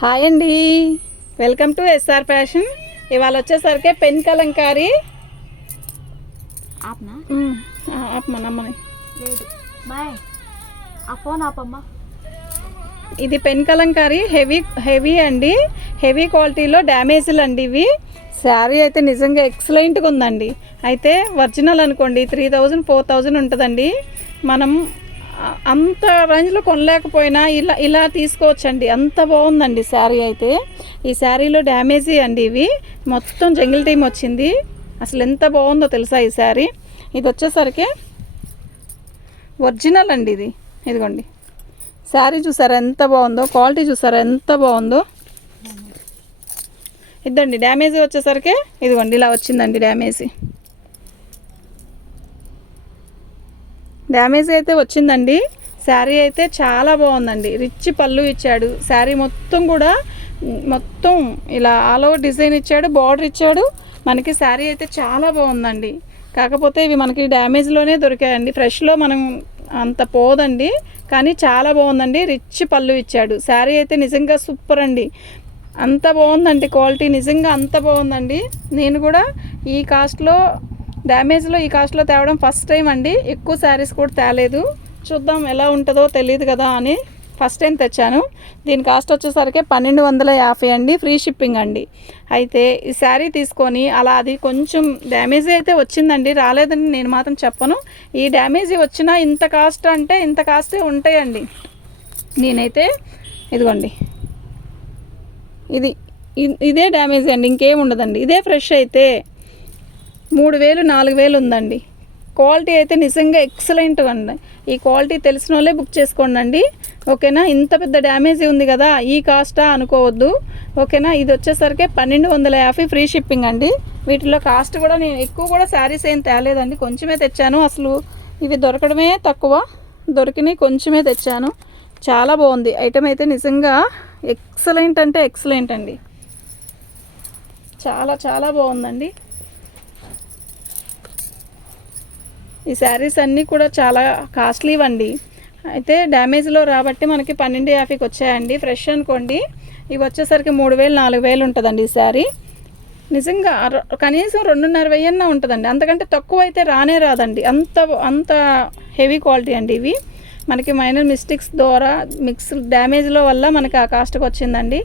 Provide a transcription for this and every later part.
Hi అండి. Welcome to SR fashion ఇవాళ వచ్చేసరికి పెన్ కలంకారీ. ఇది పెన్ కలంకారీ హెవీ హెవీ అండి. హెవీ క్వాలిటీలో డ్యామేజ్లు అండి ఇవి. శారీ అయితే నిజంగా ఎక్సలెంట్గా ఉందండి. అయితే ఒరిజినల్ అనుకోండి త్రీ థౌజండ్ ఫోర్ థౌజండ్ ఉంటుందండి. మనం అంత రేంజ్లో కొనలేకపోయినా ఇలా ఇలా తీసుకోవచ్చండి. అంత బాగుందండి శారీ అయితే. ఈ శారీలో డ్యామేజీ అండి ఇవి. మొత్తం జంగిల్ టీమ్ వచ్చింది. అసలు ఎంత బాగుందో తెలుసా ఈ శారీ? ఇది వచ్చేసరికి ఒరిజినల్ అండి ఇది. ఇదిగోండి. శారీ చూసారా ఎంత బాగుందో? క్వాలిటీ చూసారా ఎంత బాగుందో? ఇద్దండి డ్యామేజ్ వచ్చేసరికి ఇదిగోండి ఇలా వచ్చిందండి డ్యామేజీ. డ్యామేజ్ అయితే వచ్చిందండి. శారీ అయితే చాలా బాగుందండి. రిచ్ పళ్ళు ఇచ్చాడు. శారీ మొత్తం కూడా మొత్తం ఇలా ఆల్ ఓవర్ డిజైన్ ఇచ్చాడు బార్డర్ ఇచ్చాడు. మనకి శారీ అయితే చాలా బాగుందండి. కాకపోతే ఇవి మనకి డ్యామేజ్లోనే దొరికాయండి. ఫ్రెష్లో మనం అంత పోదండి. కానీ చాలా బాగుందండి. రిచ్ పళ్ళు ఇచ్చాడు. శారీ అయితే నిజంగా సూపర్ అండి. అంత బాగుందండి క్వాలిటీ. నిజంగా అంత బాగుందండి. నేను కూడా ఈ కాస్ట్లో డ్యామేజ్లో ఈ కాస్ట్లో తేవడం ఫస్ట్ టైం అండి. ఎక్కువ శారీస్ కూడా తేలేదు. చూద్దాం ఎలా ఉంటుందో తెలియదు కదా అని ఫస్ట్ టైం తెచ్చాను. దీని కాస్ట్ వచ్చేసరికి పన్నెండు వందల యాభై అండి. ఫ్రీ షిప్పింగ్ అండి. అయితే ఈ శారీ తీసుకొని అలా అది కొంచెం డ్యామేజ్ అయితే వచ్చిందండి. రాలేదని నేను మాత్రం చెప్పను. ఈ డ్యామేజ్ వచ్చినా ఇంత కాస్ట్ అంటే ఇంత కాస్టే ఉంటాయండి. నేనైతే ఇదిగోండి. ఇది ఇదే డ్యామేజ్ అండి. ఇంకేం ఉండదండి. ఇదే ఫ్రెష్ అయితే మూడు వేలు నాలుగు వేలు ఉందండి. క్వాలిటీ అయితే నిజంగా ఎక్సలెంట్ అండి ఈ క్వాలిటీ తెలిసిన వాళ్ళే బుక్ చేసుకోండి అండి ఓకేనా? ఇంత పెద్ద డ్యామేజ్ ఉంది కదా ఈ కాస్టా అనుకోవద్దు. ఓకేనా? ఇది వచ్చేసరికి పన్నెండు వందల యాభై ఫ్రీ షిప్పింగ్ అండి. వీటిలో కాస్ట్ కూడా నేను ఎక్కువ కూడా శారీస్ ఏం తేలేదండి. కొంచెమే తెచ్చాను. అసలు ఇవి దొరకడమే తక్కువ. దొరికినాయి కొంచెమే తెచ్చాను. చాలా బాగుంది. ఐటమ్ అయితే నిజంగా ఎక్సలెంట్ అంటే ఎక్సలెంట్ అండి. చాలా చాలా బాగుందండి. ఈ శారీస్ అన్నీ కూడా చాలా కాస్ట్లీ అండి అయితే డ్యామేజ్లో రాబట్టి మనకి పన్నెండు యాభైకి వచ్చాయండి. ఫ్రెష్ అనుకోండి. ఇవి వచ్చేసరికి మూడు వేలు నాలుగు వేలు ఉంటుందండి ఈ శారీ. నిజంగా కనీసం రెండున్నర వెయ్యన్న ఉంటుందండి. అంతకంటే తక్కువ అయితే రానే రాదండి. అంత అంత హెవీ క్వాలిటీ అండి ఇవి. మనకి మైనర్ మిస్టేక్స్ ద్వారా మిక్స్ డ్యామేజ్లో వల్ల మనకి ఆ కాస్ట్కి వచ్చిందండి.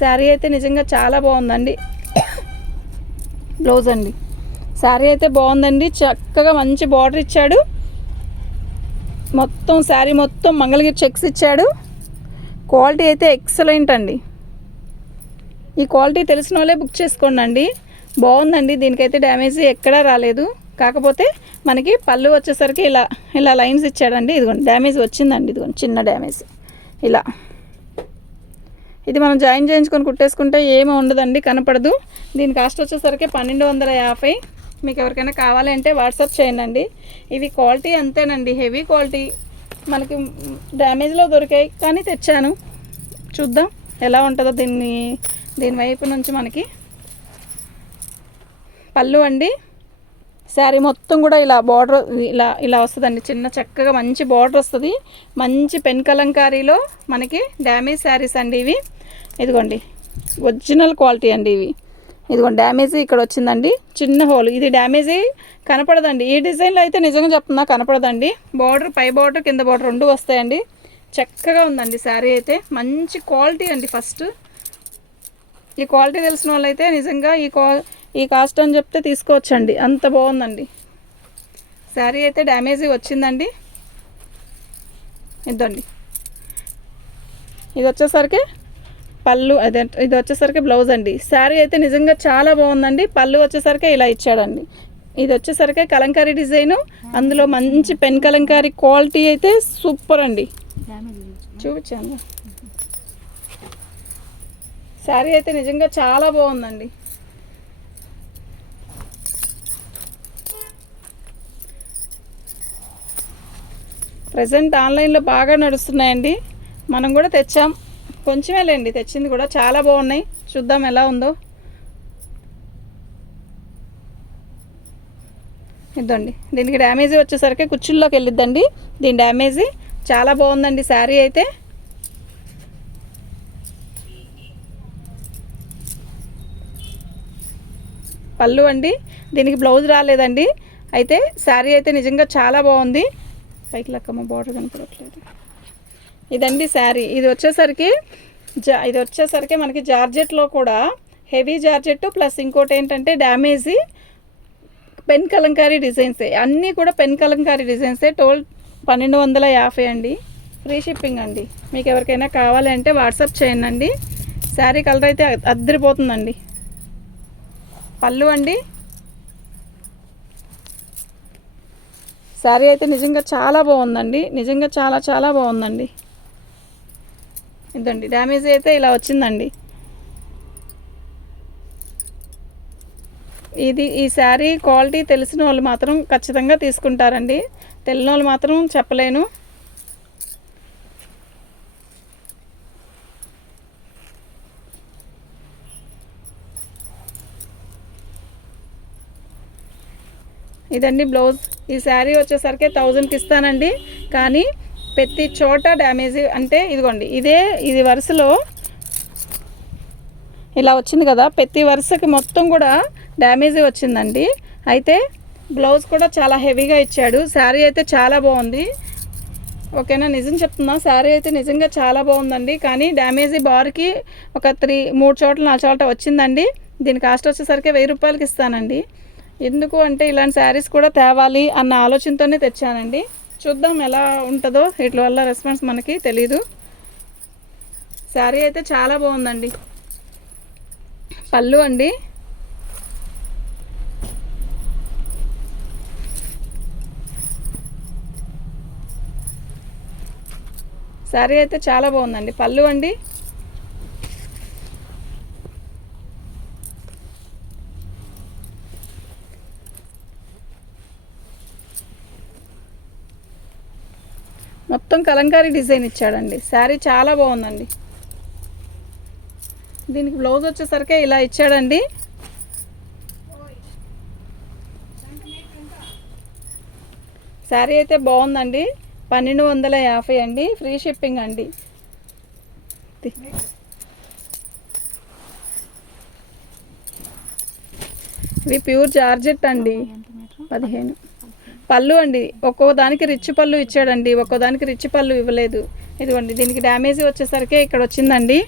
శారీ అయితే నిజంగా చాలా బాగుందండి. బ్లౌజ్ అండి. శారీ అయితే బాగుందండి. చక్కగా మంచి బార్డర్ ఇచ్చాడు. మొత్తం శారీ మొత్తం మంగళగిరి చెక్స్ ఇచ్చాడు. క్వాలిటీ అయితే ఎక్సలెంట్ అండి. ఈ క్వాలిటీ తెలిసిన వాళ్ళే బుక్ చేసుకోండి అండి బాగుందండి. దీనికైతే డ్యామేజ్ ఎక్కడా రాలేదు. కాకపోతే మనకి పళ్ళు వచ్చేసరికి ఇలా ఇలా లైన్స్ ఇచ్చాడండి. ఇదిగోండి డ్యామేజ్ వచ్చిందండి. ఇదిగోండి చిన్న డ్యామేజ్. ఇలా. ఇది మనం జాయిన్ చేయించుకొని కుట్టేసుకుంటే ఏమీ ఉండదండి కనపడదు. దీని కాస్ట్ వచ్చేసరికి పన్నెండు వందల యాభై. మీకు ఎవరికైనా కావాలంటే వాట్సాప్ చేయండి అండి ఇవి క్వాలిటీ అంతేనండి. Heavy quality. మనకి డ్యామేజ్లో దొరికాయి కానీ తెచ్చాను. చూద్దాం ఎలా ఉంటుందో దీన్ని దీని వైపు నుంచి మనకి పళ్ళు అండి. శారీ మొత్తం కూడా ఇలా బార్డర్ ఇలా ఇలా వస్తుందండి. చిన్న చక్కగా మంచి బార్డర్ వస్తుంది. మంచి పెన్ కలంకారీలో మనకి డ్యామేజ్ శారీస్ అండి ఇవి. ఇదిగోండి. ఒరిజినల్ క్వాలిటీ అండి ఇవి. ఇదిగో డ్యామేజ్ ఇక్కడ వచ్చిందండి. చిన్న హోల్. ఇది డ్యామేజ్ కనపడదండి. ఈ డిజైన్లో అయితే నిజంగా చెప్తున్నా కనపడదండి. బార్డర్ పై బార్డర్ కింద బార్డర్ రెండు వస్తాయండి. చక్కగా ఉందండి శారీ అయితే. మంచి క్వాలిటీ అండి ఫస్ట్. ఈ క్వాలిటీ తెలిసిన వాళ్ళైతే నిజంగా ఈ క్వా ఈ కాస్ట్ అని చెప్తే తీసుకోవచ్చండి. అంత బాగుందండి. శారీ అయితే డ్యామేజ్ వచ్చిందండి. ఇద్దండి. ఇది వచ్చేసరికి పళ్ళు అదే ఇది వచ్చేసరికి బ్లౌజ్ అండి. శారీ అయితే నిజంగా చాలా బాగుందండి. పళ్ళు వచ్చేసరికి ఇలా ఇచ్చాడండి. ఇది వచ్చేసరికి కలంకారీ డిజైను. అందులో మంచి పెన్ కలంకారీ క్వాలిటీ అయితే సూపర్ అండి. చూపించాను శారీ అయితే నిజంగా చాలా బాగుందండి. ప్రజెంట్ ఆన్లైన్లో బాగా నడుస్తున్నాయండి. మనం కూడా తెచ్చాం. కొంచెమే లేండి తెచ్చింది కూడా చాలా బాగున్నాయి. చూద్దాం ఎలా ఉందో. ఇదండి దీనికి డ్యామేజ్ వచ్చేసరికి కుచ్చుల్లోకి వెళ్ళిద్దండి. దీని డ్యామేజ్ చాలా బాగుందండి శారీ అయితే. పళ్ళు అండి దీనికి బ్లౌజ్ రాలేదండి. అయితే శారీ అయితే నిజంగా చాలా బాగుంది. పైకి లెక్కమ్మ బార్డర్ కనపడట్లేదు. ఇదండి శారీ. ఇది వచ్చేసరికి జా ఇది వచ్చేసరికి మనకి జార్జెట్లో కూడా హెవీ జార్జెట్ ప్లస్ ఇంకోటి ఏంటంటే డ్యామేజీ పెన్ కలంకారీ డిజైన్సే. అన్నీ కూడా పెన్ కలంకారీ డిజైన్సే. టోల్ పన్నెండు వందల యాభై అండి. ఫ్రీ షిప్పింగ్ అండి. మీకు ఎవరికైనా కావాలి అంటే వాట్సాప్ చేయండి అండి. శారీ కలర్ అయితే అద్దరిపోతుందండి. పళ్ళు అండి. శారీ అయితే నిజంగా చాలా బాగుందండి. నిజంగా చాలా చాలా బాగుందండి. ఇదండి. డ్యామేజ్ అయితే ఇలా వచ్చిందండి. ఇది ఈ శారీ క్వాలిటీ తెలిసిన వాళ్ళు మాత్రం ఖచ్చితంగా తీసుకుంటారండి. తెలియని వాళ్ళు మాత్రం చెప్పలేను. ఇదండి బ్లౌజ్. ఈ శారీ వచ్చేసరికి థౌజండ్కి ఇస్తానండి. కానీ ప్రతి చోట డ్యామేజ్ అంటే ఇదిగోండి ఇదే ఇది వరుసలో ఇలా వచ్చింది కదా ప్రతి వరుసకి మొత్తం కూడా డ్యామేజ్ వచ్చిందండి. అయితే బ్లౌజ్ కూడా చాలా హెవీగా ఇచ్చాడు. శారీ అయితే చాలా బాగుంది. ఓకేనా నిజం చెప్తున్నా శారీ అయితే నిజంగా చాలా బాగుందండి. కానీ డ్యామేజీ బార్కి ఒక త్రీ మూడు చోట్ల నాలుగు చోట్ల వచ్చిందండి. దీని కాస్ట్ వచ్చేసరికి వెయ్యి రూపాయలకి ఇస్తానండి. ఎందుకు అంటే ఇలాంటి శారీస్ కూడా తేవాలి అన్న ఆలోచనతోనే తెచ్చానండి. చూద్దాం ఎలా ఉంటుందో వీటి వల్ల రెస్పాన్స్ మనకి తెలీదు. శారీ అయితే చాలా బాగుందండి. పళ్ళు అండి. శారీ అయితే చాలా బాగుందండి. పళ్ళు అండి. మొత్తం కలంకారీ డిజైన్ ఇచ్చాడండి. శారీ చాలా బాగుందండి. దీనికి బ్లౌజ్ వచ్చేసరికి ఇలా ఇచ్చాడండి. శారీ అయితే బాగుందండి. పన్నెండు వందల యాభై అండి. ఫ్రీ షిప్పింగ్ అండి. ఇవి ప్యూర్ జార్జెట్ అండి. పదిహేను. పళ్ళు అండి. ఒక్కో దానికి రిచ్ పళ్ళు ఇచ్చాడండి. ఒక్కో దానికి రిచ్ పళ్ళు ఇవ్వలేదు. ఇదిగోండి దీనికి డ్యామేజ్ వచ్చేసరికి ఇక్కడ వచ్చిందండి.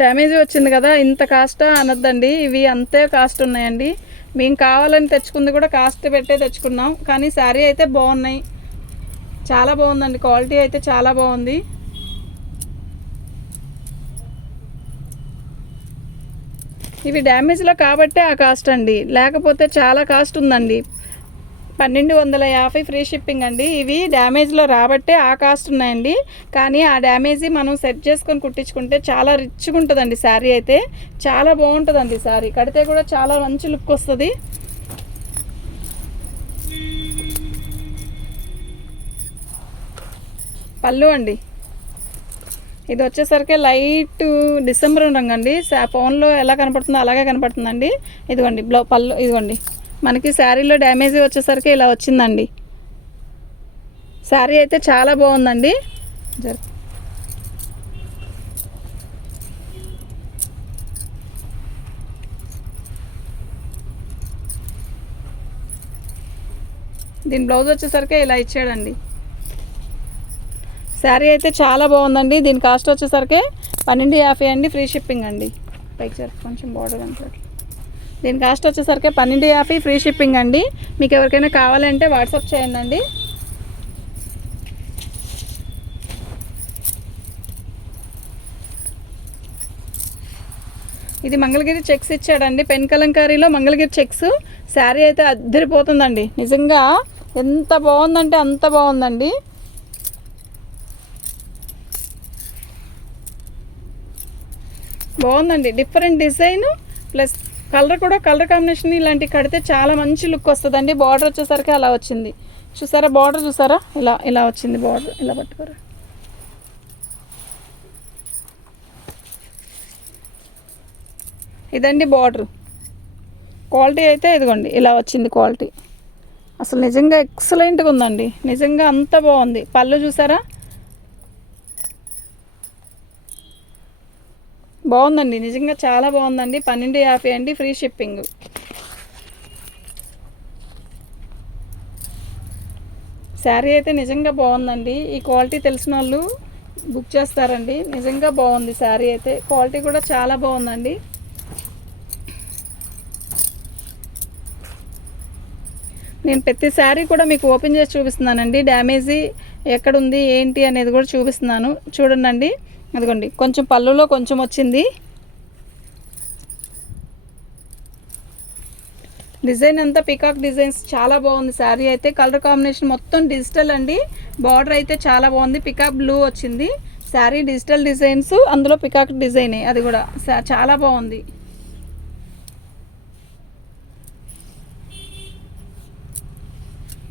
డ్యామేజ్ వచ్చింది కదా ఇంత కాస్ట్ అనొద్దండి. ఇవి అంతే కాస్ట్ ఉన్నాయండి. మేము కావాలని తెచ్చుకుంది కూడా కాస్ట్ పెట్టే తెచ్చుకున్నాం. కానీ శారీ అయితే బాగున్నాయి. చాలా బాగుందండి. క్వాలిటీ అయితే చాలా బాగుంది. ఇవి డ్యామేజ్లో కాబట్టే ఆ కాస్ట్ అండి. లేకపోతే చాలా కాస్ట్ ఉందండి. పన్నెండు వందల యాభై ఫ్రీ షిప్పింగ్ అండి. ఇవి డ్యామేజ్లో రాబట్టే ఆ కాస్ట్ ఉన్నాయండి. కానీ ఆ డ్యామేజీ మనం సెట్ చేసుకొని కుట్టించుకుంటే చాలా రిచ్గా ఉంటుందండి శారీ అయితే. చాలా బాగుంటుందండి శారీ. కడితే కూడా చాలా మంచి లుక్ వస్తుంది. పళ్ళు అండి. ఇది వచ్చేసరికి లైట్ డిసెంబర్ రంగు అండి సా- ఫోన్లో ఎలా కనపడుతుందో అలాగే కనపడుతుందండి. ఇదిగోండి బ్లౌ పళ్ళు ఇదిగోండి. మనకి శారీలో డ్యామేజ్ వచ్చేసరికి ఇలా వచ్చిందండి. శారీ అయితే చాలా బాగుందండి. జర దీని బ్లౌజ్ వచ్చేసరికి ఇలా ఇచ్చాడండి. శారీ అయితే చాలా బాగుందండి. దీని కాస్ట్ వచ్చేసరికి పన్నెండు యాభై అండి. ఫ్రీ షిప్పింగ్ అండి. పైకి సార్ కొంచెం బార్డర్ కనపడట్లేదు దీని కాస్ట్ వచ్చేసరికి పన్నెండు యాభై ఫ్రీ షిప్పింగ్ అండి. మీకు ఎవరికైనా కావాలంటే వాట్సాప్ చేయండి అండి. ఇది మంగళగిరి చెక్స్ ఇచ్చాడండి. పెన్ కలంకారీలో మంగళగిరి చెక్స్. శారీ అయితే అద్దరిపోతుందండి. నిజంగా ఎంత బాగుందంటే అంత బాగుందండి. బాగుందండి. డిఫరెంట్ డిజైన్ ప్లస్ కలర్ కూడా కలర్ కాంబినేషన్ ఇలాంటివి కడితే చాలా మంచి లుక్ వస్తుందండి. బార్డర్ వచ్చేసరికి అలా వచ్చింది. చూసారా బార్డర్ చూసారా? ఇలా ఇలా వచ్చింది బార్డర్ ఇలా పట్టుకోరా. ఇదండి బార్డర్ క్వాలిటీ అయితే ఇదిగోండి ఇలా వచ్చింది క్వాలిటీ అసలు నిజంగా ఎక్సలెంట్గా ఉందండి. నిజంగా అంత బాగుంది. పళ్ళు చూసారా? బాగుందండి. నిజంగా చాలా బాగుందండి. పన్నెండు యాభై అండి ఫ్రీ షిప్పింగ్. శారీ అయితే నిజంగా బాగుందండి. ఈ క్వాలిటీ తెలిసిన వాళ్ళు బుక్ చేస్తారండి. నిజంగా బాగుంది శారీ అయితే. క్వాలిటీ కూడా చాలా బాగుందండి. నేను ప్రతి శారీ కూడా మీకు ఓపెన్ చేసి చూపిస్తున్నానండి. డ్యామేజీ ఎక్కడుంది ఏంటి అనేది కూడా చూపిస్తున్నాను. చూడండి అదిగోండి కొంచెం పళ్ళులో కొంచెం వచ్చింది. డిజైన్ అంతా పికాక్ డిజైన్స్ చాలా బాగుంది శారీ అయితే. కలర్ కాంబినేషన్ మొత్తం డిజిటల్ అండి. బార్డర్ అయితే చాలా బాగుంది. పికాక్ బ్లూ వచ్చింది. శారీ డిజిటల్ డిజైన్స్ అందులో పికాక్ డిజైనే. అది కూడా చాలా బాగుంది.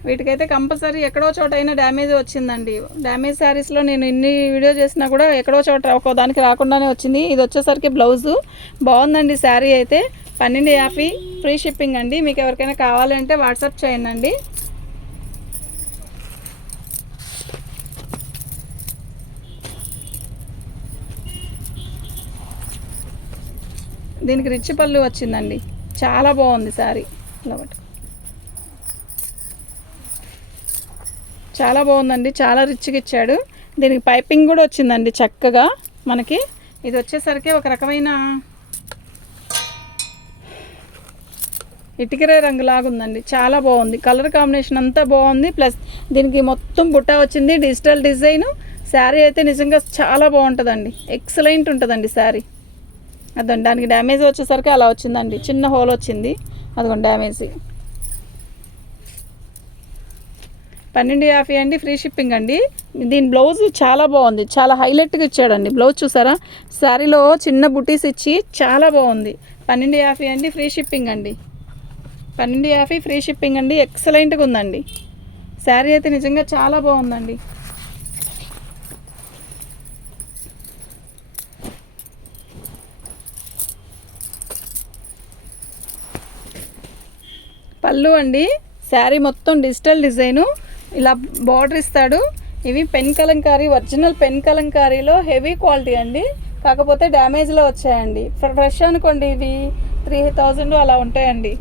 వీటికైతే కంపల్సరీ ఎక్కడో చోట అయినా డ్యామేజ్ వచ్చిందండి. డ్యామేజ్ శారీస్లో నేను ఇన్ని వీడియో చేసినా కూడా ఎక్కడో చోట ఒక దానికి రాకుండానే వచ్చింది. ఇది వచ్చేసరికి బ్లౌజు. బాగుందండి శారీ అయితే. పన్నెండు యాభై ఫ్రీ షిప్పింగ్ అండి. మీకు ఎవరికైనా కావాలంటే వాట్సాప్ చేయండి దీనికి రిచ్ పళ్ళు వచ్చిందండి. చాలా బాగుంది శారీ. ఇలా చాలా బాగుందండి. చాలా రిచ్గా ఇచ్చాడు. దీనికి పైపింగ్ కూడా వచ్చిందండి చక్కగా మనకి. ఇది వచ్చేసరికి ఒక రకమైన ఇటుకరే రంగు లాగుందండి చాలా బాగుంది. కలర్ కాంబినేషన్ అంతా బాగుంది. ప్లస్ దీనికి మొత్తం బుట్ట వచ్చింది. Digital design. శారీ అయితే నిజంగా చాలా బాగుంటుందండి. ఎక్సలెంట్ ఉంటుందండి శారీ. అదండి. దానికి డ్యామేజ్ వచ్చేసరికి అలా వచ్చిందండి. చిన్న హోల్ వచ్చింది. అదిగోండి డ్యామేజ్. పన్నెండు యాభై అండి ఫ్రీ షిప్పింగ్ అండి. దీని బ్లౌజ్ చాలా బాగుంది. చాలా హైలైట్గా ఇచ్చాడండి. బ్లౌజ్ చూసారా? శారీలో చిన్న బుటీస్ ఇచ్చి చాలా బాగుంది. పన్నెండు యాభై అండి ఫ్రీ షిప్పింగ్ అండి. పన్నెండు యాభై ఫ్రీ షిప్పింగ్ అండి. ఎక్సలెంట్గా ఉందండి. శారీ అయితే నిజంగా చాలా బాగుందండి. పళ్ళు అండి. శారీ మొత్తం డిజిటల్ డిజైను. ఇలా బార్డర్ ఇస్తాడు. ఇవి పెన్ కలంకారీ ఒరిజినల్ పెన్ కలంకారీలో హెవీ క్వాలిటీ అండి. కాకపోతే డ్యామేజ్లో వచ్చాయండి. ఫ్రెష్ అనుకోండి ఇవి త్రీ థౌజండ్ అలా ఉంటాయండి.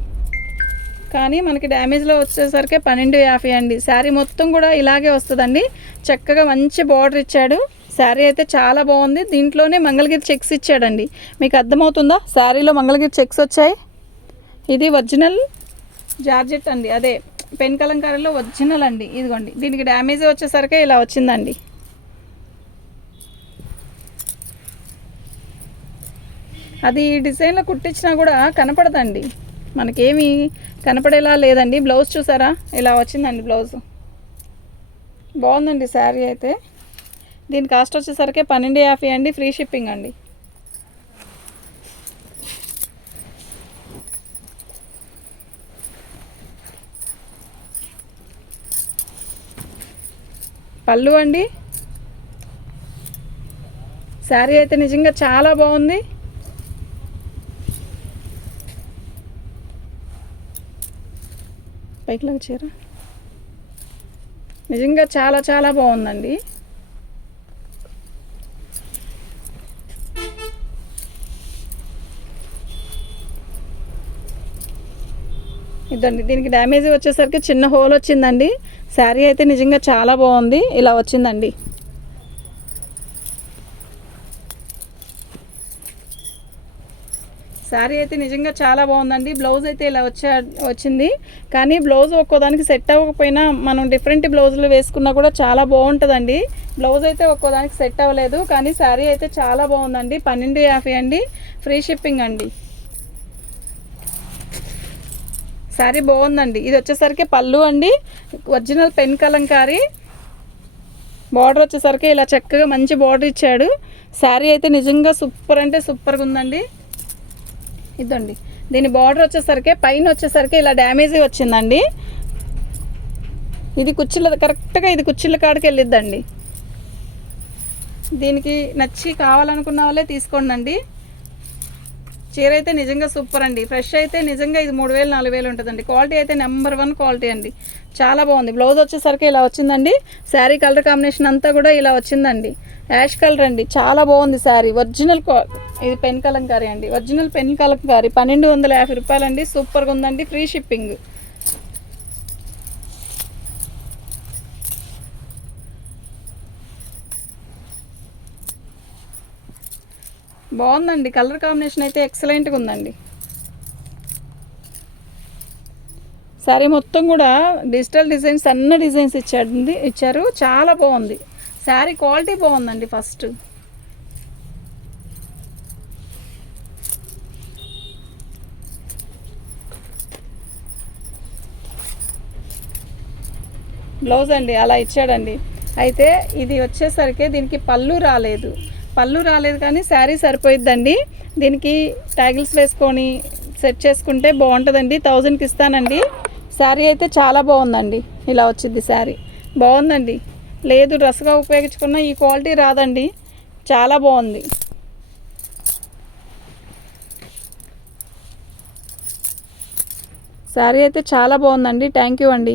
కానీ మనకి డ్యామేజ్లో వచ్చేసరికి పన్నెండు యాభై అండి. శారీ మొత్తం కూడా ఇలాగే వస్తుందండి. చక్కగా మంచి బార్డర్ ఇచ్చాడు. శారీ అయితే చాలా బాగుంది. దీంట్లోనే మంగళగిరి చెక్స్ ఇచ్చాడండి. మీకు అర్థమవుతుందా? శారీలో మంగళగిరి చెక్స్ వచ్చాయి. ఇది ఒరిజినల్ జార్జెట్ అండి. అదే పెన్ కలంకారంలో ఒరిజినల్ అండి ఇదిగోండి. దీనికి డ్యామేజ్ వచ్చేసరికి ఇలా వచ్చిందండి. అది ఈ డిజైన్లో కుట్టించినా కూడా కనపడదండి. మనకేమి కనపడేలా లేదండి. బ్లౌజ్ చూసారా? ఇలా వచ్చిందండి బ్లౌజ్. బాగుందండి శారీ అయితే. దీని కాస్ట్ వచ్చేసరికి పన్నెండు యాభై అండి. ఫ్రీ షిప్పింగ్ అండి. పళ్ళు అండి. శారీ అయితే నిజంగా చాలా బాగుంది. పైకి చీర. నిజంగా చాలా చాలా బాగుందండి. ఇదండి దీనికి డ్యామేజ్ వచ్చేసరికి చిన్న హోల్ వచ్చిందండి. శారీ అయితే నిజంగా చాలా బాగుంది. ఇలా వచ్చిందండి. శారీ అయితే నిజంగా చాలా బాగుందండి. బ్లౌజ్ అయితే ఇలా వచ్చా వచ్చింది. కానీ బ్లౌజ్ ఒక్కోదానికి సెట్ అవ్వకపోయినా మనం డిఫరెంట్ బ్లౌజులు వేసుకున్నా కూడా చాలా బాగుంటుందండి. బ్లౌజ్ అయితే ఒక్కోదానికి సెట్ అవ్వలేదు. కానీ శారీ అయితే చాలా బాగుందండి. పన్నెండు యాభై అండి. ఫ్రీ షిప్పింగ్ అండి. శారీ బాగుందండి. ఇది వచ్చేసరికి పళ్ళు అండి. Original pen Kalamkari. బార్డర్ వచ్చేసరికి ఇలా చక్కగా మంచి బార్డర్ ఇచ్చాడు. శారీ అయితే నిజంగా సూపర్ అంటే సూపర్గా ఉందండి. ఇదండి. దీని బార్డర్ వచ్చేసరికి పైన వచ్చేసరికి ఇలా డ్యామేజ్ వచ్చిందండి. ఇది కుర్చీల కరెక్ట్గా ఇది కుర్చీల కాడికి వెళ్ళిద్దండి. దీనికి నచ్చి కావాలనుకున్న వాళ్ళే తీసుకోండి చీర అయితే నిజంగా సూపర్ అండి. ఫ్రెష్ అయితే నిజంగా ఇది మూడు వేలు నాలుగు వేలు ఉంటుందండి. క్వాలిటీ అయితే నెంబర్ వన్ క్వాలిటీ అండి. చాలా బాగుంది. బ్లౌజ్ వచ్చేసరికి ఇలా వచ్చిందండి. శారీ కలర్ కాంబినేషన్ అంతా కూడా ఇలా వచ్చిందండి. యాష్ కలర్ అండి. చాలా బాగుంది శారీ ఒరిజినల్ ఇది పెన్ కలంకారీ అండి. Original pen Kalamkari. పన్నెండు వందల యాభై రూపాయలండి. సూపర్గా ఉందండి. ఫ్రీ షిప్పింగ్ బాగుందండి. కలర్ కాంబినేషన్ అయితే ఎక్సలెంట్గా ఉందండి. సారీ మొత్తం కూడా డిజిటల్ డిజైన్స్ అన్న డిజైన్స్ ఇచ్చాడండి ఇచ్చారు. చాలా బాగుంది. శారీ క్వాలిటీ బాగుందండి ఫస్ట్. బ్లౌజ్ అండి అలా ఇచ్చాడండి. అయితే ఇది వచ్చేసరికి దీనికి పళ్ళు రాలేదు. పళ్ళు రాలేదు కానీ శారీ సరిపోయిద్దండి. దీనికి ట్యాగిల్స్ వేసుకొని సెట్ చేసుకుంటే బాగుంటుందండి. థౌజండ్కి ఇస్తానండి. శారీ అయితే చాలా బాగుందండి. ఇలా వచ్చింది శారీ. బాగుందండి. లేదు డ్రెస్గా ఉపయోగించుకున్న ఈ క్వాలిటీ రాదండి. చాలా బాగుంది. శారీ అయితే చాలా బాగుందండి. థ్యాంక్ యూ అండి.